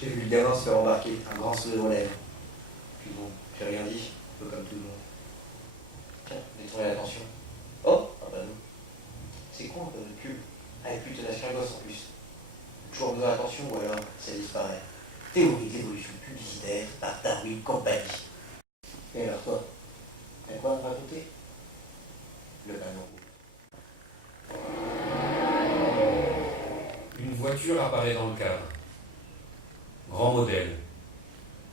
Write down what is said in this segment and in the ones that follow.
J'ai vu le gamin se faire embarquer, un grand sourire aux lèvres. Puis bon, j'ai rien dit, un peu comme tout le monde. Tiens, détournez l'attention. Oh, ah bah non. C'est con un peu de pub. Ah, et puis tenace qu'un gosse en plus. Toujours besoin d'attention ou alors ça disparaît. Théorie d'évolution publicitaire par Darwin Company. Et alors toi, t'as quoi à me raconter? Le ballon. Une voiture apparaît dans le cadre. Grand modèle.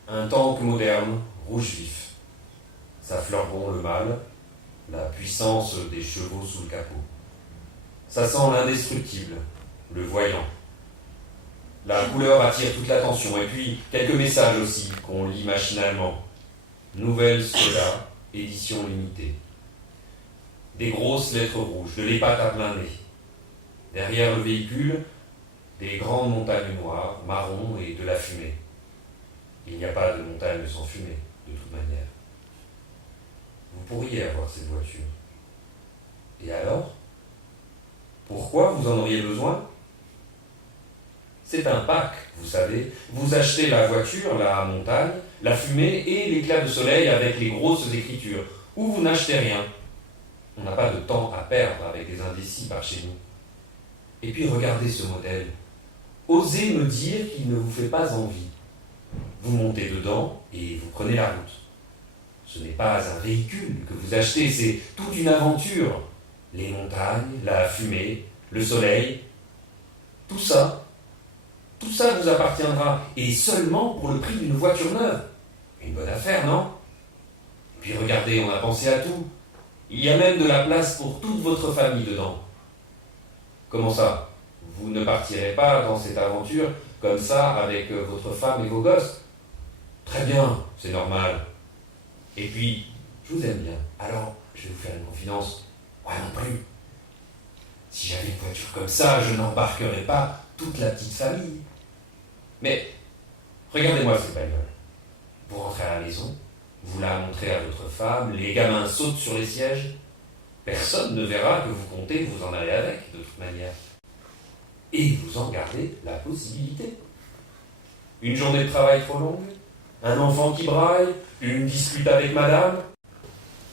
Un tank moderne, rouge vif. Ça fleurbon le mâle, la puissance des chevaux sous le capot. Ça sent l'indestructible, le voyant. La couleur attire toute l'attention, et puis quelques messages aussi qu'on lit machinalement. Nouvelle Soda, édition limitée. Des grosses lettres rouges, de l'épate à plein nez. Derrière le véhicule, des grandes montagnes noires, marron et de la fumée. Il n'y a pas de montagne sans fumée, de toute manière. Vous pourriez avoir cette voiture. Et alors? Pourquoi vous en auriez besoin? C'est un pack, vous savez. Vous achetez la voiture, la montagne, la fumée et l'éclat de soleil avec les grosses écritures. Ou vous n'achetez rien. On n'a pas de temps à perdre avec des indécis par chez nous. Et puis regardez ce modèle. Osez me dire qu'il ne vous fait pas envie. Vous montez dedans et vous prenez la route. Ce n'est pas un véhicule que vous achetez, c'est toute une aventure. Les montagnes, la fumée, le soleil, tout ça vous appartiendra, et seulement pour le prix d'une voiture neuve. Une bonne affaire, non? Et puis regardez, on a pensé à tout. Il y a même de la place pour toute votre famille dedans. Comment ça? Vous ne partirez pas dans cette aventure comme ça avec votre femme et vos gosses? Très bien, c'est normal. Et puis, je vous aime bien. Alors, je vais vous faire une confidence. Moi non plus. Si j'avais une voiture comme ça, je n'embarquerais pas toute la petite famille. Mais, regardez-moi cette bagnole. Vous rentrez à la maison, vous la montrez à votre femme, les gamins sautent sur les sièges. Personne ne verra que vous comptez vous en aller avec, de toute manière. Et vous en gardez la possibilité. Une journée de travail trop longue, un enfant qui braille, une dispute avec madame.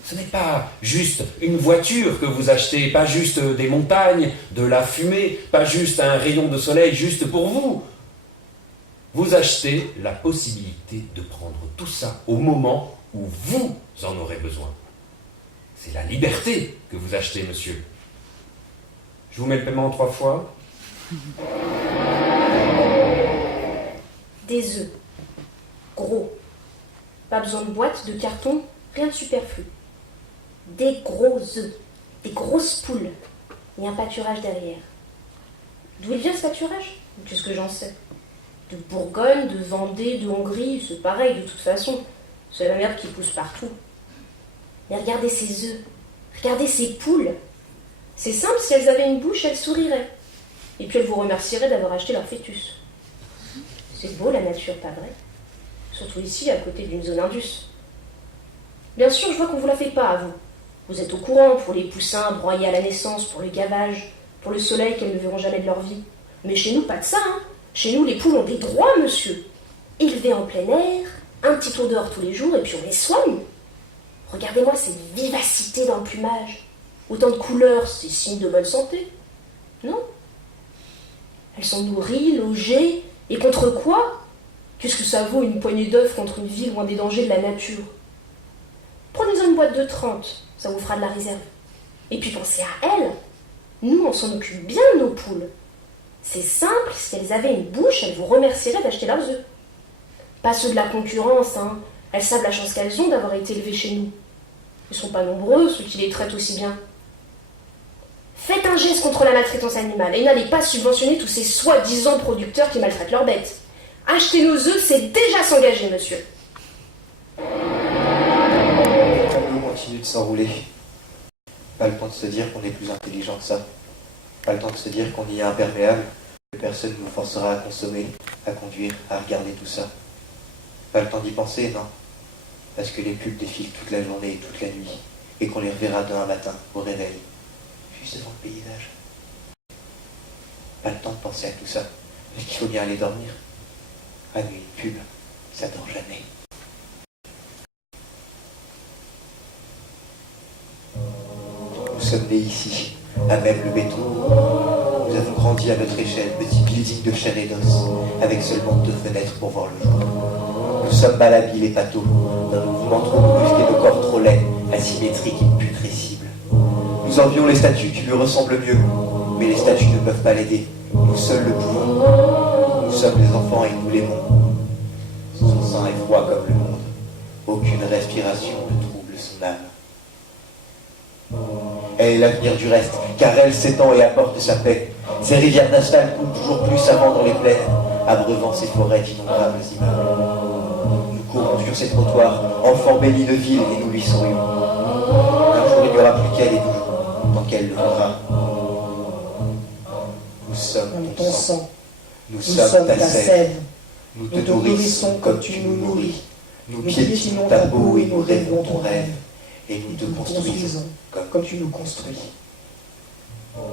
Ce n'est pas juste une voiture que vous achetez, pas juste des montagnes, de la fumée, pas juste un rayon de soleil juste pour vous. Vous achetez la possibilité de prendre tout ça au moment où vous en aurez besoin. C'est la liberté que vous achetez, monsieur. Je vous mets le paiement en 3 fois. Des œufs. Gros. Pas besoin de boîte, de carton, rien de superflu. Des gros œufs. Des grosses poules. Et un pâturage derrière. D'où il vient ce pâturage? Qu'est-ce que j'en sais? De Bourgogne, de Vendée, de Hongrie, c'est pareil de toute façon. C'est la merde qui pousse partout. Mais regardez ces œufs. Regardez ces poules. C'est simple, si elles avaient une bouche, elles souriraient. Et puis elles vous remercieraient d'avoir acheté leur fœtus. C'est beau la nature, pas vrai? Surtout ici, à côté d'une zone indus. Bien sûr, je vois qu'on vous la fait pas à vous. Vous êtes au courant pour les poussins broyés à la naissance, pour le gavage, pour le soleil qu'elles ne verront jamais de leur vie. Mais chez nous, pas de ça, hein. Chez nous, les poules ont des droits, monsieur. Élevées en plein air, un petit tour dehors tous les jours, et puis on les soigne. Regardez-moi cette vivacité dans le plumage. Autant de couleurs, c'est signe de bonne santé. Non? Elles sont nourries, logées, et contre quoi? Qu'est-ce que ça vaut une poignée d'œufs contre une ville loin des dangers de la nature? Prenez-en une boîte de 30, ça vous fera de la réserve. Et puis pensez à elles. Nous, on s'en occupe bien de nos poules. C'est simple, si elles avaient une bouche, elles vous remercieraient d'acheter leurs œufs. Pas ceux de la concurrence, hein. Elles savent la chance qu'elles ont d'avoir été élevées chez nous. Ils sont pas nombreux, ceux qui les traitent aussi bien. Faites un geste contre la maltraitance animale et n'allez pas subventionner tous ces soi-disant producteurs qui maltraitent leurs bêtes. Acheter nos œufs, c'est déjà s'engager, monsieur. Le tableau continue de s'enrouler. Pas le temps de se dire qu'on est plus intelligent que ça. Pas le temps de se dire qu'on y est imperméable, que personne ne nous forcera à consommer, à conduire, à regarder tout ça. Pas le temps d'y penser, non. Parce que les pubs défilent toute la journée et toute la nuit, et qu'on les reverra demain matin, au réveil, juste devant le paysage. Pas le temps de penser à tout ça, mais qu'il faut bien aller dormir. Ah oui, une pub, ça dort jamais. Nous sommes nés ici, à même le béton. Nous avons grandi à notre échelle, petit building de chair et d'os, avec seulement 2 fenêtres pour voir le jour. Nous sommes malhabiles et pâteaux, d'un mouvement trop brusque et nos corps trop laids, asymétriques et putrescibles. Nous envions les statues qui lui ressemblent mieux, mais les statues ne peuvent pas l'aider. Nous seuls le pouvons. Nous sommes les enfants et nous l'aimons. Son sang est froid comme le monde. Aucune respiration ne trouble son âme. Elle est l'avenir du reste, car elle s'étend et apporte sa paix. Ces rivières d'asphalte coulent toujours plus savant dans les plaines, abreuvant ces forêts d'innombrables immeubles. Nous courons sur ces trottoirs, enfants bénis de ville, et nous lui sourions. Un jour il n'y aura plus qu'elle et nous, tant qu'elle le voudra. Nous sommes ton sang, nous sommes ta sève. Nous te nourrissons comme tu nous nourris. Nous piétinons ta peau et nous rêvons ton rêve. Et nous te construisons comme tu nous construis.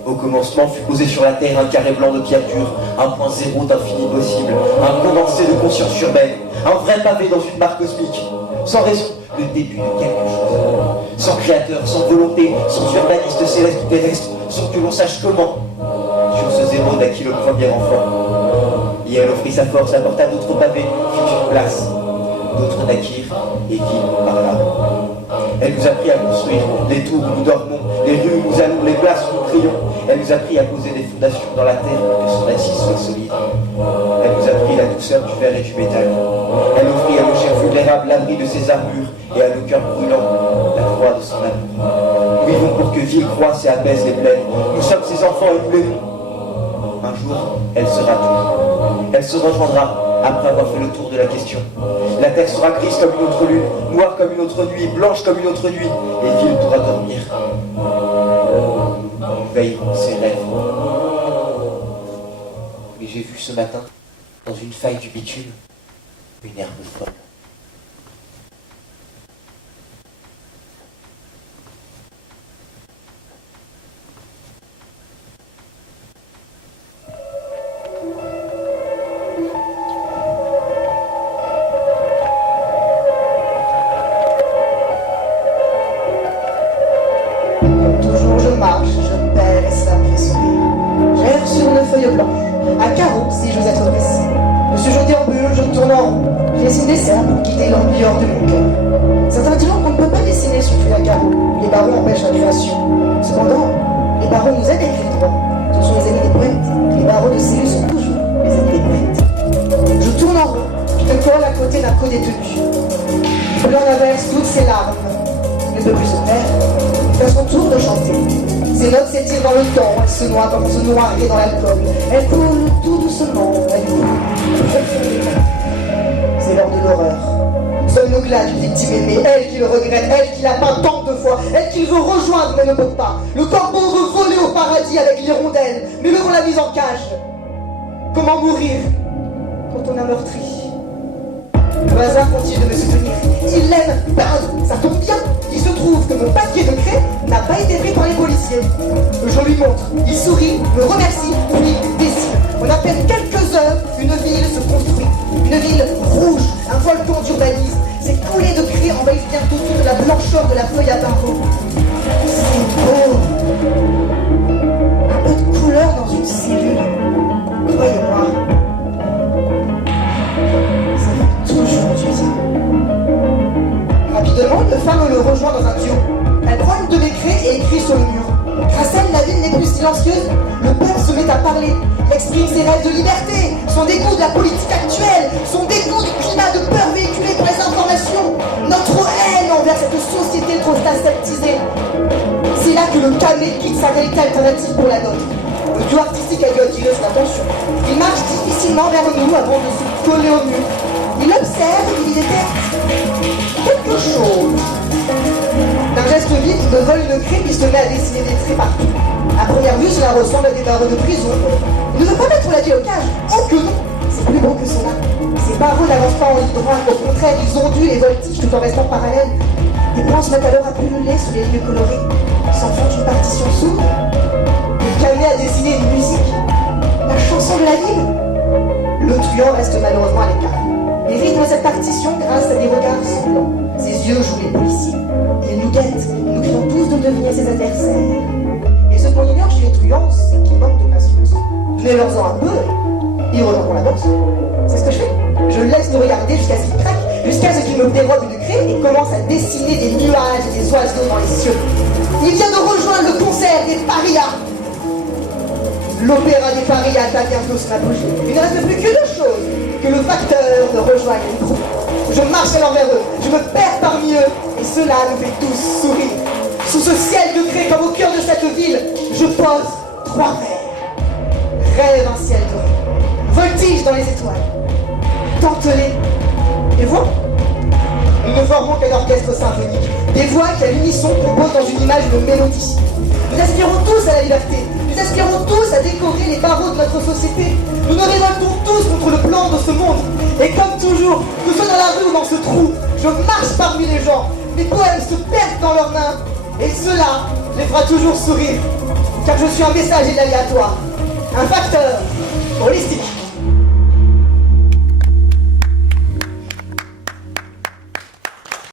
Au commencement fut posé sur la terre un carré blanc de pierre dure, un point zéro d'infini possible, un condensé de conscience urbaine, un vrai pavé dans une barre cosmique. Sans raison, le début de quelque chose. Sans créateur, sans volonté, sans urbaniste céleste ou terrestre, sans que l'on sache comment. Sur ce zéro naquit le premier enfant. Et elle offrit sa force, apporta d'autres pavés, fit une place. D'autres naquirent et vivent par là. Elle nous a appris à construire les tours où nous dormons, les rues où nous allons, les places où nous crions. Elle nous a appris à poser des fondations dans la terre pour que son assise soit solide. Elle nous a appris la douceur du verre et du métal. Elle offrit à nos chairs vulnérables l'abri de ses armures et à nos cœurs brûlants la croix de son amour. Nous vivons pour que ville croisse et apaise les plaines. Nous sommes ses enfants et nous l'aimons. Un jour, elle sera tout. Elle se rejoindra après avoir fait le tour de la question. La terre sera grise comme une autre lune, noire comme une autre nuit, blanche comme une autre nuit, et ville pourra dormir. Nous veillerons ses rêves. Mais j'ai vu ce matin, dans une faille du bitume, une herbe folle. Comme on se noierait dans l'alcool. Elle coule tout doucement, elle coule profondément. C'est l'heure de l'horreur. Seule nos glaces du victime aimée, elle qui le regrette, elle qui l'a peint tant de fois, elle qui veut rejoindre mais ne peut pas. Le corbeau veut voler au paradis avec l'hirondelle, mais le on l'a mise en cage. Comment mourir quand on a meurtri? Le hasard continue de me soutenir. Il l'aime peindre, ça tombe bien. Il se trouve que mon papier de craie n'a pas été pris par les policiers. Je lui montre, il sourit, me remercie, puis dessine. En à peine quelques heures, une ville se construit. Une ville rouge, un volcan d'urbanisme. Ces coulées de craie envahissent bientôt toute la blancheur de la feuille à barreaux. C'est beau. Un peu de couleur dans une cellule. Croyez-moi. Ça fait toujours du bien. Rapidement, une femme le rejoint dans un duo. Elle prend une de mes craies et écrit sur le mur. Grâce à elle, la ville n'est plus silencieuse. Le peuple se met à parler, exprime ses rêves de liberté, son dégoût de la politique actuelle, son dégoût du climat de peur véhiculé par les informations, notre haine envers cette société trop aseptisée. C'est là que le camé quitte sa réalité alternative pour la nôtre. Le duo artistique a dû attirer son attention. Il marche difficilement vers nous avant de se coller au mur. Il observe et il détecte quelque chose. D'un geste vite, il me vole une craie qui se met à dessiner des traits partout. À première vue, cela ressemble à des barreaux de prison. Il ne veut pas mettre la vie au cage. Oh que non! C'est plus beau que cela. Ces barreaux n'avancent pas en ligne droite. Au contraire, ils ondulent et voltigent tout en restant parallèles. Les plans se mettent alors à pulluler sous les lignes colorées. S'enfante une partition sourde. Le canet a dessiné une musique. La chanson de la ville. Le truand reste malheureusement à l'écart. Il rythme cette partition grâce à des regards sanglants. Ses yeux jouent les policiers. Il nous guette, nous crions tous de devenir ses adversaires. Et ce qu'on ignore chez les truands, c'est qu'ils manquent de patience. Donnez-leur-en un peu, ils rejoindront la danse. C'est ce que je fais. Je laisse nous regarder jusqu'à ce qu'ils craquent, jusqu'à ce qu'ils me dérobent une craie et commencent à dessiner des nuages et des oiseaux dans les cieux. Il vient de rejoindre le concert des parias. L'opéra des parias atteint bientôt son apogée. Il ne reste plus qu'une chose, que le facteur ne rejoigne le groupe. Je marche alors vers eux, je me perds parmi eux, et cela nous fait tous sourire. Sous ce ciel de craie, comme au cœur de cette ville, je pose 3 rêves. Rêve un ciel doré, voltige dans les étoiles, tente-les, et voilà. Nous ne formons qu'un orchestre symphonique, des voix qui à l'unisson composent dans une image de mélodie. Nous aspirons tous à la liberté, nous aspirons tous à décorer les barreaux de notre société. Nous nous révoltons tous contre le plan de ce monde. Et comme toujours, que ce soit dans la rue ou dans ce trou, je marche parmi les gens. Mes poèmes se perdent dans leurs mains. Et cela les fera toujours sourire. Car je suis un messager de l'aléatoire, un facteur holistique.